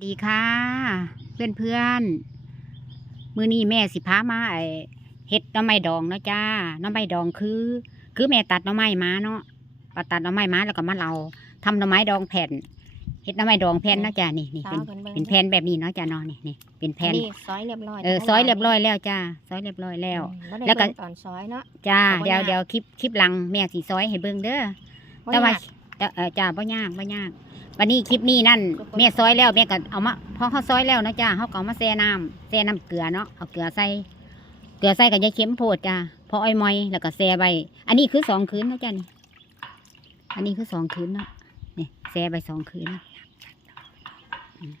ดีค่ะเพื่อนเพื่อนๆมือนี้แม่สิพามาไอเฮ็ดหน้ำไม้ดองเนาะจ้าหน้ำไม้ดองคือ คือแม่ตัดหน้ำไม้มาเนาะปตัดหน้ำไม้มาแล้วก็มาเราทำหน้ำไม้ดองแผ่นเฮ็ดหน้ำไม้ดองแผ่นเนาะจ้านี่นี่เป็นสาวเพิ่นเบิ่งเป็นแผ่นแบบนี้เนาะจ้าเนาะนี่นี่เป็นแผ่นนี่ซอยเรียบร้อยเออซอยเรียบร้อยแล้วจ้าซอยเรียบร้อยแล้วอืมบ่ได้แล้วก็เบิ่งตอนซอยเนาะจ้าเอาบ่เดี๋ยวยากเดี๋ยวคลิปคลิปหลังแม่สิซอยให้เบิ่งเด้อแต่ว่าแต่เออจ้าบ่ยากบ่ยาก วันนี้คลิปนี้นั่นแม่ซอยแล้วแม่ก็เอามาพอเขาซอยแล้วนะจ้าเขาก็เอามาแช่น้ำแช่น้ำเกลือเนาะเอาเกลือใส่เกลือใส่กับยาเค็มโพดจ้าพออ้อยมอยแล้วก็แช่ใบอันนี้คือสองคืนนะจ้านี่อันนี้คือสองคืนเนาะนี่แช่ใบสองคืนอืม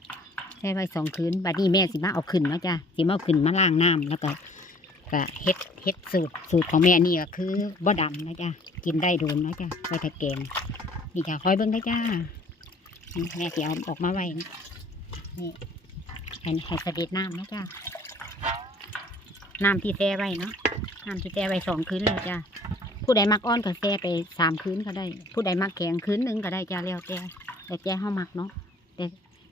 แช่ใบสองคืนบัดนี้แม่สิมาเอาขึ้นเนาะจ้าสิมาเอาขึ้นมาล้างน้ำแล้วก็ก็เฮ็ดเฮ็ดสูตรสูตรของแม่นี่ก็คือบ่ดำนะจ้ากินได้โดนนะจ้าไว้ถ้าแกงนี่จ้ะคอยเบิ้งได้จ้านี่ แม่สิเอาออกมาไว้นะนี่ให้ให้เสด็จน้ำนะจ้าน้ำที่แช่ไว้เนาะน้ำที่แช่ไว้สองคืนแล้วจ้าผู้ใดมักอ้อนก็แช่ไปสามคืนก็ได้ ผู้ใดมักแข็งคืนหนึ่งก็ได้จ้าแล้วแต่แต่แจ้เฮามักเนาะแต่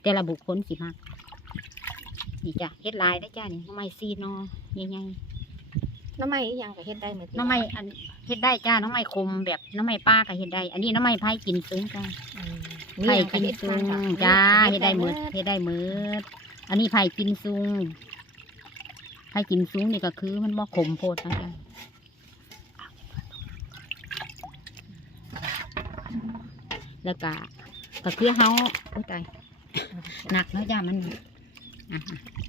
แต่ละบุคคลสิมักนี่จ้ะเฮ็ดลายได้จ้านี่น้ำไม้ซีเนอใหญ่น้ำไม้อีหยังก็เฮ็ดได้เหมือนๆน้ำไม้อันเฮ็ดได้จ้าน้ำไม้คมแบบน้ำไม้ป้าก็เฮ็ดได้ อันนี้น้ำไม้ไผ่กินซึ้งจ้าอืม ไผ่หยังกินเฮ็ดซุทางดอกจ้านี่เฮ็ดได้หมืดเฮ็ดได้หมืดอันนี้ไผ่กินซุงไผ่กินซุงนี่ก็คือมันบ่ขมโพดนะจ๊ะแล้วก็ก็คือเฮาโอ้ยตายหนักเนาะจ้ามันอะ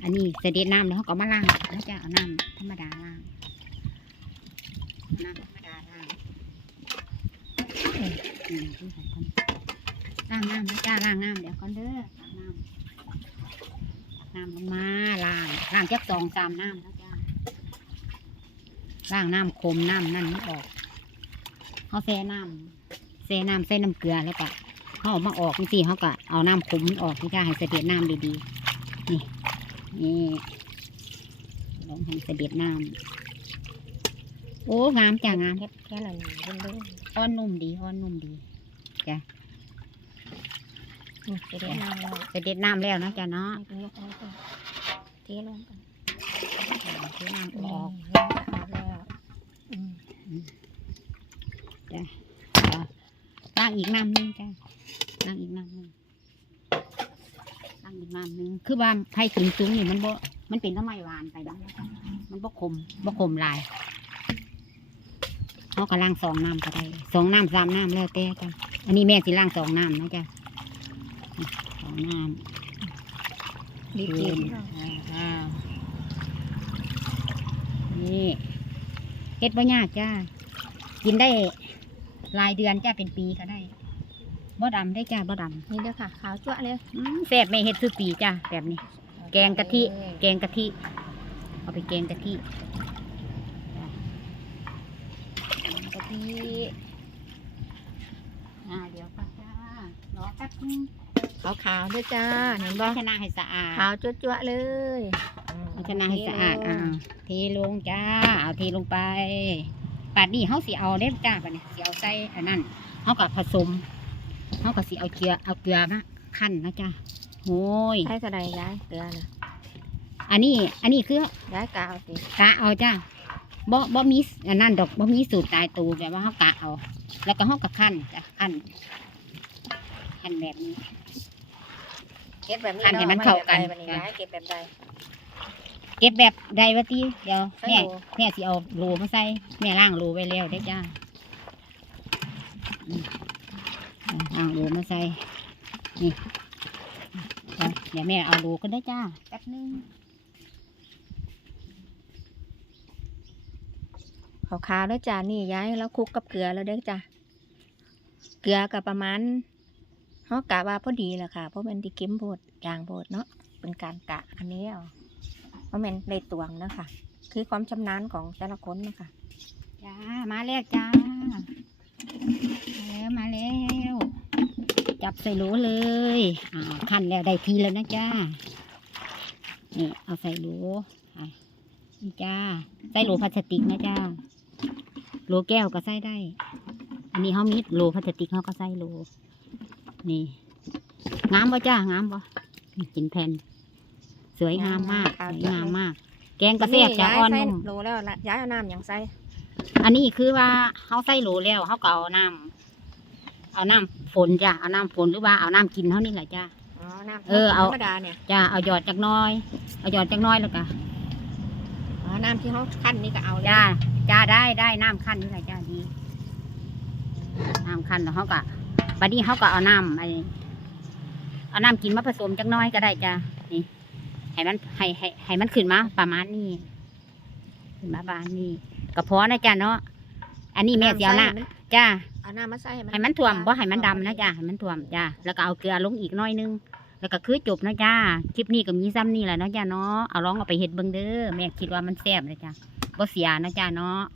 อันนี้เสด็จน้ำแล้วเขาก็มาล้างนะจ้าเอาน้ำธรรมดาล้างน้ำธรรมดาล้าง ล้างน้ำนะจ้าล้างน้ำเดี๋ยวก่อนเด้อล้างน้ำน้ำลงมาล้างล้างจักสองสามน้ำนะจ้าล้างน้ำคมน้ำนั่นไม่ออกเขาแซ่น้ำแซ่น้ำใส่น้ำเกลือแล้วก็เขาเออกมาออกสิเขาก็เอาน้ำขมมันออกที่จ้าให้เสด็จน้ำดีๆนี่นี่ลองให้เสด็จน้ำโอ้งามจ้างามเฮ็ดแค่ละหนึ่งเบิ่งเบิ่งอ้อนนุ่มดีอ้อนนุ่มดี นี่สิได้น้ำแล้วเสด็จน้ำแล้วนะจ๊ะเนาะให้ยกเอาก่อนเทลงกันเทน้ำอนี่อกน้ำออกแล้วอืมล้างอีกน้ำหนึงจ้ะล้างอีกน้ำหนึงล้างอีกน้ำหนึงคือว่าไผ่ถึงสูงนี่มันบ่มันเป็นน้ำไม้หวานไปแล้วมันบ่ขมบ่ขมหลายเขาก็ล้างสองน้ำก็ได้สองน้ำสามน้ำแล้วแต่จ้ะอันนี้แม่สิล้างสองน้ำนะจ๊ะ สองน้ำดีเย็จรินงอ่านี่เฮ็ดบ่ยากจ้า กินได้รายเดือนจ้าเป็นปีก็ได้บ่ดำได้จ้าบ่ดนี่เด้อค่ะ ขาวจั่วเลยำอืมแซ่บแม่เฮ็ดซื้อปีจ้าแบบนี้ แกงกะทิ แกงกะทิ เอาไปแกงกะทิจ้ะแกงกะทิอ่าเดี๋ยวก่อนจ้ารอแป๊บนึง ขาวขาวๆเด้อจ้าเห็นบ่ชนะให้สะอาดขาวจั่วๆเลยอืมเอาชนะให้สะอาดอ่าเทลงจ้าเอาเทลงไปปาดนี้เฮาสิเอาเด้จ้าปาดนี้สิเอาใส่อันนั้นเฮากับผสมเฮากับสิเอาเกลือเอาเกลือมาคั่นนะจ้าโอ้ยใช้กระไดย้ายเกลือเลยอันนี้อันนี้คือย้ายกาวสิกะเอาจ้าบ่บ่มีอันนั้นดอกบ่มีสูตรตายตัวแบบว่าเฮากะเอา แล้วก็เฮาก็คั่นจ้ะคั่นคั่นแบบนี้เก็บแบบนี้หั่นให้มันอเข้ากัน แบบใดบัดนี้ย้ายเก็บแบบใดเก็บแบบใดวะติเดี๋ยวใส่แม่โหลแม่สิเอาโหลมาใส่แม่ล้างโหลไว้แล้วได้อจ้าอืมล้างโหลมาใส่นี่เอาเดี๋ยวแม่เอาโหลก็ได้อจ้าแป๊บนึงขาวขาวๆแล้วจ้านี่ย้ายแล้วคลุกกับเกลือแล้วเด้อจ้าเกลือกับประมาณ เขากะว่าพอดีแหละค่ะ เพราะมันดีเก็มโพดจางโพดเนาะเป็นการกะอันนี้เอาเพราะมันในตวงนะคะคือความชำนาญของแต่ละคนนะคะจ้ามาแล้วจ้ามาแล้วมาแล้วจับใส่โหลเลยอ่าขั้นแล้วได้ทีแล้วนะจ้านี่เอาใส่โหลนี่จ้าใส่โหลพลาสติกนะจ้าโหลแก้วก็ใส่ได้ อันนี้เขามีโหลพลาสติกเขาก็ใส่โหล นี่งามบ่จ้างามบ่กินแผ่นสวยงามมากค่ะสวยงามมาก แกงกระเซียบจะอ่อนย้ายนุ่มใส่โลแล้วละย้ายเอาน้ำอย่างใส่อันนี้คือว่าเขาใส่โหลแล้วเขาก็เอาน้ำเอาน้ำฝนจ้ะเอาน้ำฝนหรือว่าเอาน้ำกินเท่านี้แหละจ้ะอ๋อน้ำเออเอาธรรมดาเนี่ยจ้ะเอาหยอดจากหน้อย เอาหยอดจากหน้อยแล้วก็อ๋อน้ำที่เขาขั้นนี่ก็เอาเลยจ้าจ้าได้ได้น้ำขั้นนี่แหละจ้าดีน้ำขั้นแล้วเขาก็ บัดนี้เขาก็เอาน้ำไอเอาน้ำกินมาผสมจากหน้อยก็ได้จ้านี่ให้มันให้ให้ให้มันขึ้นมาประมาณนี้ขึ้นมาประมาณนี้ก็พอนะจ้าเนาะอันนี้แม่เสียวนะำใส่จ้าเอาน้ำมาใส่ให้มันท่วมบ่ให้มันดำนะจ้าให้มันท่วมจ้าแล้วก็เอาเกลือลงอีกหน้อยนึง แล้วก็คือจบนะจ้าคลิปนี้ก็มีซ้ำนี่แหละเนาะจ้าเนาะเอาลองเอาไปเฮ็ดเบิ่งเด้อแม่คิดว่ามันแซ่บเลยจ้าบ่เสียนะจ้าเนาะ